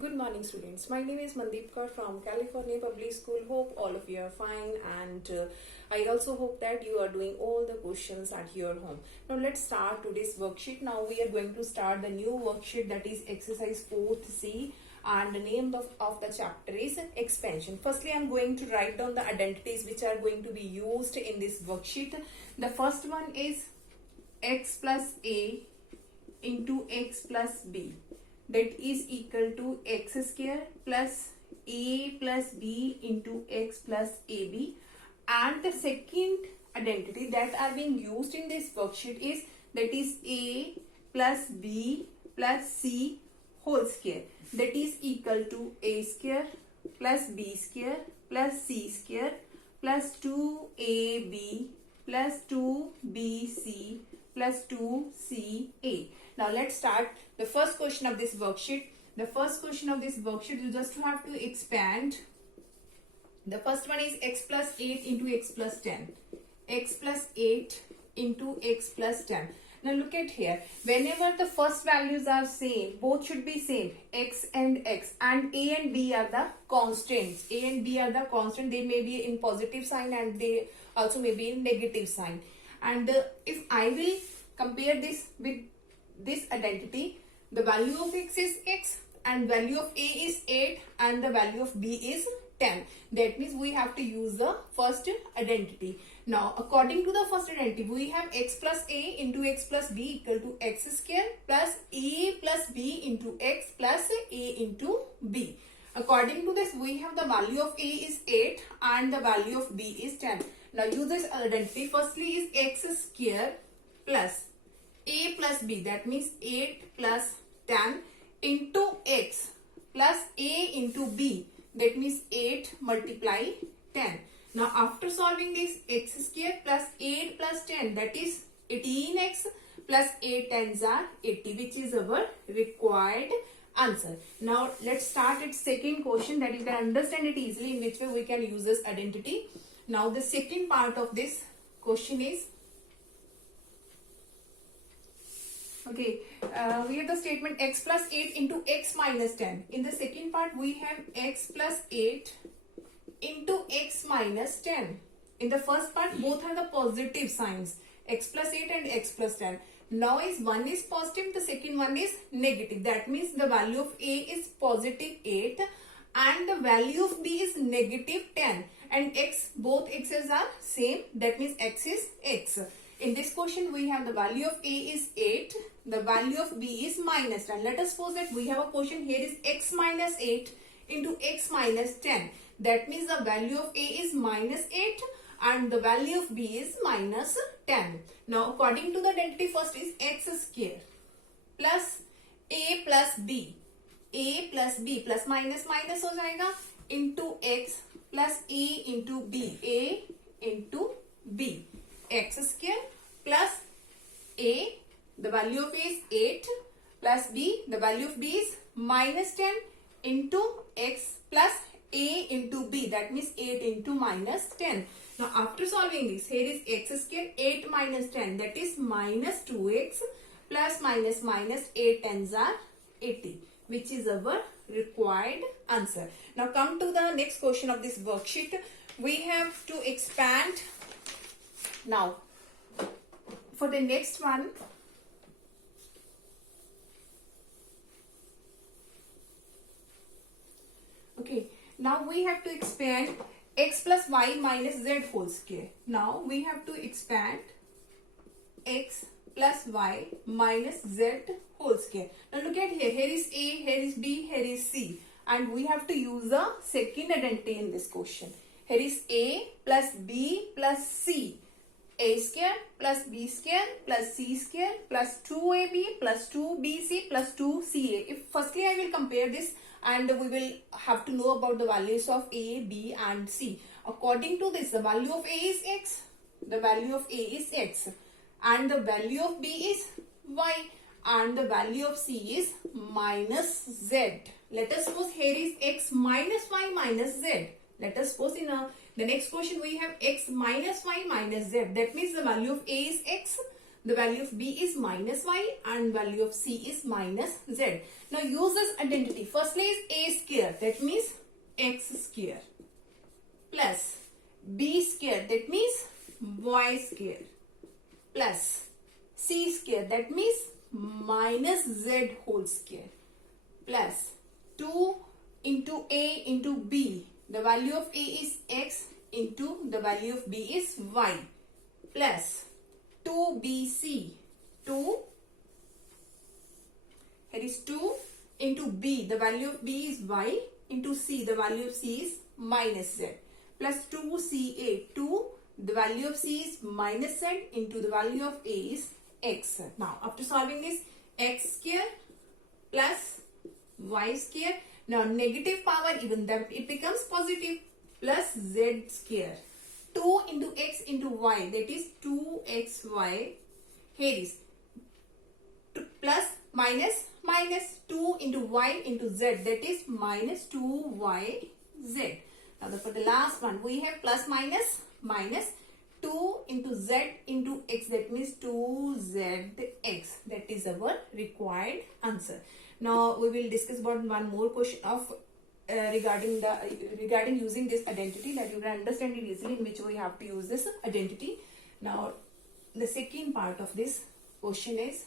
Good morning, students. My name is Mandeep Kaur from California Public School. Hope all of you are fine, and I also hope that you are doing all the questions at your home. Now, let's start today's worksheet. Now, we are going to start the new worksheet, that is exercise 4th C, and the name of the chapter is expansion. Firstly, I'm going to write down the identities which are going to be used in this worksheet. The first one is x plus a into x plus b, that is equal to x square plus a plus b into x plus ab. And the second identity that are being used in this worksheet is, that is a plus b plus c whole square, that is equal to a square plus b square plus c square plus 2ab plus 2bc plus 2ca. Now let's start the first question of this worksheet. The first question of this worksheet, you just have to expand. The first one is x plus 8 into x plus 10. X plus 8 into x plus 10. Now look at here. Whenever the first values are same, both should be same, x, and a and b are the constants. A and b are the constant. They may be in positive sign and they also may be in negative sign. And if I will compare this with this identity, the value of x is x and value of a is 8 and the value of b is 10. That means we have to use the first identity. Now according to the first identity, we have x plus a into x plus b equal to x square plus a plus b into x plus a into b. According to this, we have the value of a is 8 and the value of b is 10. Now use this identity. Firstly is x square plus a plus b, that means 8 plus 10 into x plus a into b, that means 8 multiply 10. Now after solving this, x square plus 8 plus 10, that is 18x plus 8 tens are 80, which is our required answer. Now let's start at second question, that you can understand it easily in which way we can use this identity. Now the second part of this question is, okay, we have the statement x plus 8 into x minus 10. In the second part, we have x plus 8 into x minus 10. In the first part, both are the positive signs, x plus 8 and x plus 10. Now is one is positive, the second one is negative. That means the value of a is positive 8 and the value of b is negative 10. And x, both x's are same. That means x is x. In this question, we have the value of a is 8. The value of b is minus 10. Let us suppose that we have a question here is x minus 8 into x minus 10. That means the value of a is minus 8 and the value of b is minus 10. Now according to the identity, first is x square plus a plus b. A plus b plus minus minus हो जाएगा into x plus a into b. A into b. X square plus a, the value of a is 8 plus b, the value of b is minus 10 into x plus a into b, that means 8 into minus 10. Now after solving this, here is x square 8 minus 10, that is minus 2x plus minus minus 8 tens are 80, which is our required answer. Now come to the next question of this worksheet. We have to expand. Now for the next one, okay, now we have to expand x plus y minus z whole square. Now we have to expand x plus y minus z whole square. Now look at here. Here is a, here is b, here is c. And we have to use the second identity in this question. Here is a plus b plus c. A square plus b square plus c square plus 2ab plus 2bc plus 2ca. If firstly I will compare this and we will have to know about the values of a, b and c. According to this, the value of a is x, the value of a is x and the value of b is y and the value of c is minus z. Let us suppose here is x minus y minus z. Let us suppose in the next question we have x minus y minus z. That means the value of a is x, The value of B is minus Y and value of C is minus Z. Now use this identity. Firstly is A square, that means X square, plus B square, that means Y square, plus C square, that means minus Z whole square, plus 2 into A into B. The value of A is X into the value of B is Y, plus 2BC, 2, here is 2 into B, the value of B is Y, into C, the value of C is minus Z, plus 2CA, 2, the value of C is minus Z, into the value of A is X. Now, after solving this, X square plus Y square, now negative power, even that it becomes positive, plus Z square. 2 into X into Y, that is 2XY. Here is plus minus minus 2 into Y into Z, that is minus 2YZ. Now for the last one, we have plus minus minus 2 into Z into X, that means 2ZX. That is our required answer. Now we will discuss about one more question of regarding using this identity, that you can understand it easily, in which we have to use this identity. Now the second part of this question is,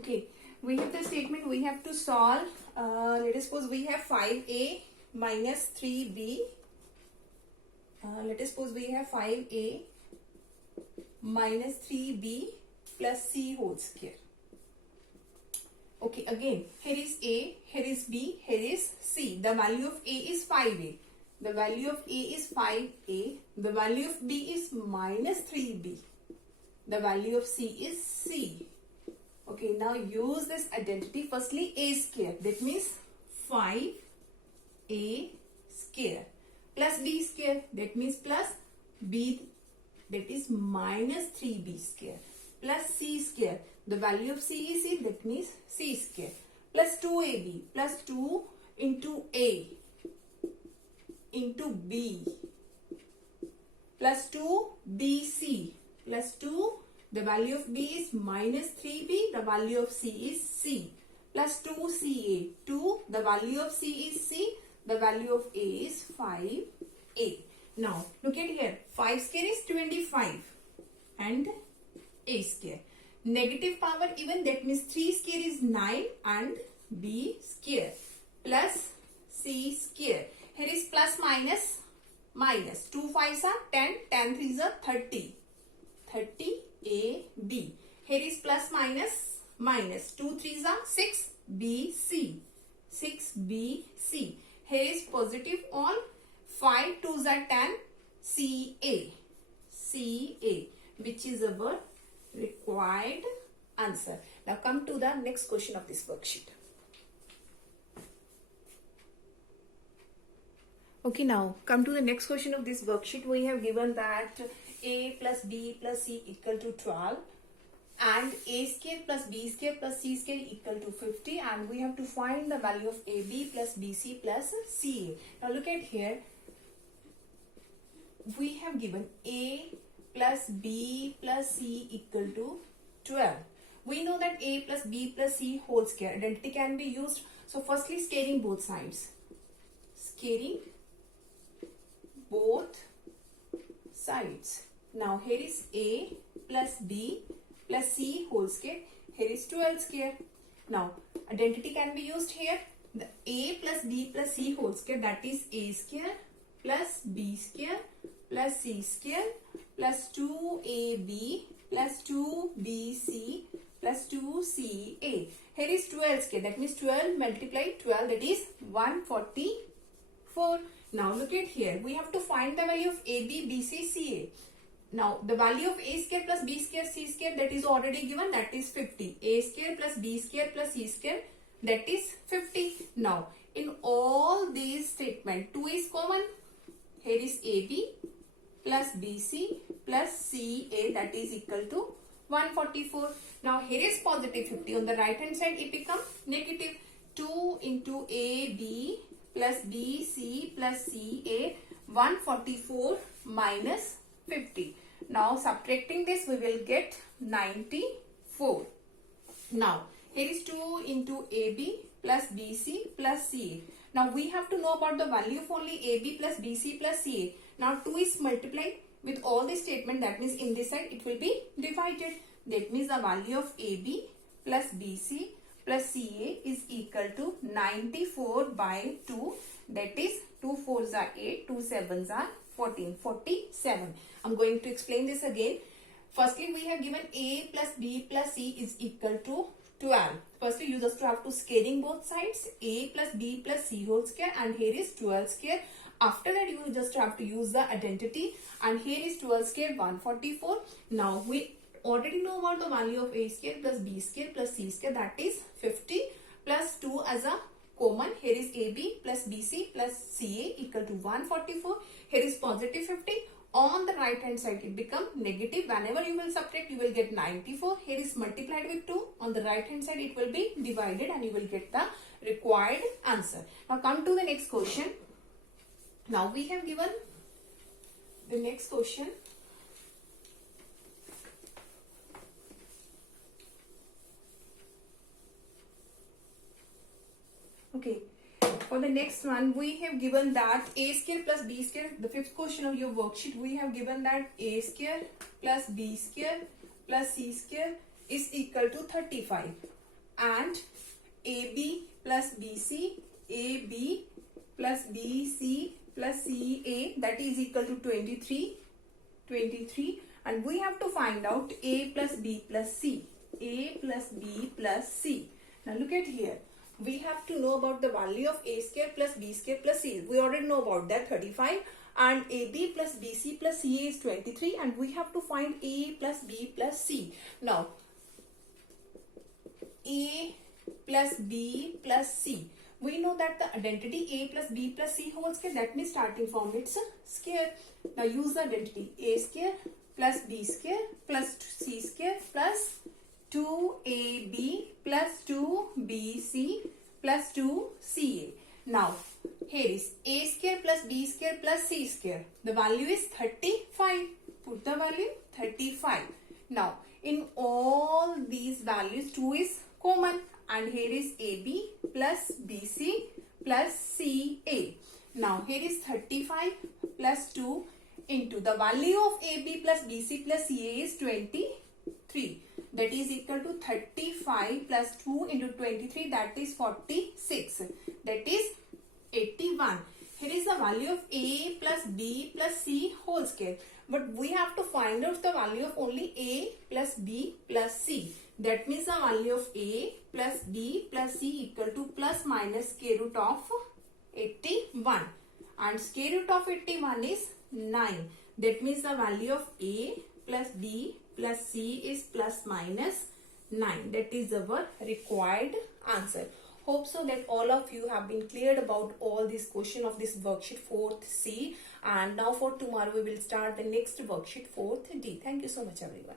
okay, we have the statement we have to solve. Let us suppose we have 5A minus 3B. Let us suppose we have 5A minus 3B plus C whole square. Okay, again, here is A, here is B, here is C. The value of A is 5A. The value of A is 5A. The value of B is minus 3B. The value of C is C. Okay, now use this identity. Firstly, A square. That means 5A square plus B square. That means plus B, that is minus 3B square, plus C square. The value of C is C, that means C square, plus 2AB, plus 2 into A into B, plus 2BC, plus 2, the value of B is minus 3B, the value of C is C, plus 2CA, 2, the value of C is C, the value of A is 5A. Now look at here, 5 square is 25 and A square. Negative power even, that means 3 square is 9 and B square plus C square. Here is plus minus minus. 2 5s are 10, 10 3s are 30. 30 A B. Here is plus minus minus. 2 3s are 6 B C. 6 B C. Here is positive all. 5 2s are 10 C A. C A, which is our required answer. Now come to the next question of this worksheet. Okay, now come to the next question of this worksheet. We have given that A plus B plus C equal to 12 and A square plus B square plus C square equal to 50, and we have to find the value of AB plus BC plus CA. Now look at here. We have given A plus B plus C equal to 12. We know that A plus B plus C whole square. Identity can be used. So firstly, squaring both sides. Squaring both sides. Now here is A plus B plus C whole square. Here is 12 square. Now identity can be used here. The A plus B plus C whole square, that is A square plus B square plus C square plus 2AB plus 2BC plus 2CA. Here is 12 square, that means 12 multiplied 12, that is 144. Now look at here, we have to find the value of AB, BC, CA. Now the value of A square plus B square C square, that is already given, that is 50. A square plus B square plus C square, that is 50. Now in all these statements, 2 is common. Here is AB plus BC plus CA, that is equal to 144. Now here is positive 50. On the right hand side it becomes negative. 2 into AB plus BC plus CA 144 minus 50. Now subtracting this, we will get 94. Now here is 2 into AB plus BC plus CA. Now we have to know about the value of only AB plus BC plus CA. Now 2 is multiplied with all the statement, that means in this side it will be divided. That means the value of AB plus BC plus CA is equal to 94 by 2. That is 2 4s are 8, 2 7s are 14, 47. I'm going to explain this again. Firstly, we have given A plus B plus C is equal to 12. Firstly, you just have to squaring both sides, A plus B plus C whole square, and here is 12 square. After that, you just have to use the identity, and here is 12 square 144. Now we already know about the value of A square plus B square plus C square, that is 50 plus 2 as a common. Here is AB plus BC plus CA equal to 144. Here is positive 50. On the right hand side it become negative. Whenever you will subtract, you will get 94. Here is multiplied with 2. On the right hand side it will be divided and you will get the required answer. Now come to the next question. Now we have given the next question. Okay, for the next one, we have given that A square plus B square, the fifth question of your worksheet, we have given that A square plus B square plus C square is equal to 35, and AB plus BC, AB plus BC plus CA, that is equal to 23, and we have to find out A plus B plus C, A plus B plus C. Now look at here. We have to know about the value of A square plus B square plus C. We already know about that, 35, and AB plus BC plus CA is 23, and we have to find A plus B plus C. Now A plus B plus C, we know that the identity A plus B plus C whole square, that means starting from its square. Now use the identity A square plus B square plus C square plus 2AB plus 2BC plus 2CA. Now here is A square plus B square plus C square. The value is 35. Put the value 35. Now in all these values 2 is common, and here is AB plus BC plus CA. Now here is 35 plus 2 into the value of AB plus BC plus CA is 23. That is equal to 35 plus 2 into 23, that is 46. That is 81. Here is the value of A plus B plus C whole square. But we have to find out the value of only A plus B plus C. That means the value of A plus B plus C equal to plus minus square root of 81. And square root of 81 is 9. That means the value of A plus B plus C is plus minus 9. That is our required answer. Hope so that all of you have been cleared about all these questions of this worksheet 4th C. And now for tomorrow we will start the next worksheet 4th D. Thank you so much everyone.